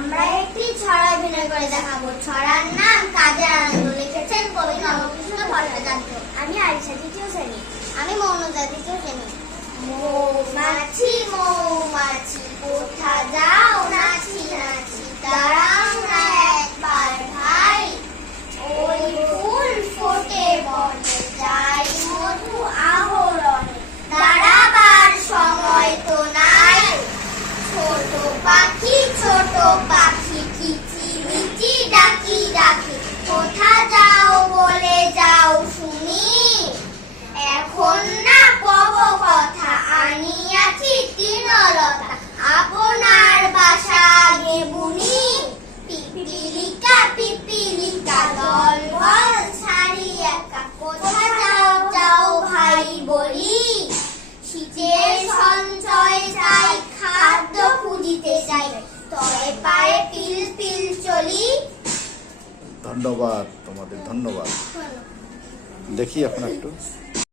আমরা একটি ছড়া অভিনয় করে দেখাবো। ছড়ার নাম কাজের আনন্দ। লিখেছেন কবি নবকৃষ্ণ ভট্টাচার্য। আমি আরিশা তৃতীয় শ্রেণী। আমি মৌনজা তৃতীয় শ্রেণী। মৌমাছি মৌমাছি কোথা যাও নাচি নাচি, দাঁড়াও না একবার ভাই। ওই ফুল ফোটে বনে, যাই মধু আহরণে, দাঁড়াবার সময় তো নাই। ছোট পাখি কিচিমিচি ডাকি ডাকি, কোথা যাও বলে যাও শুনি। এখন না কব কথা, আনিয়াছি তৃণলতা, আপনার বাসা আগে বুনি। পিপিলিকা দল বল ছাড়ি একা, কোথা যাও যাও ভাই বলি। শীতের সঞ্চয় চাই, খাদ্য খুঁজিতে চাই, তবে পায়ে পিল পিল চলি। ধন্যবাদ তোমাদের, ধন্যবাদ। দেখি এখন একটু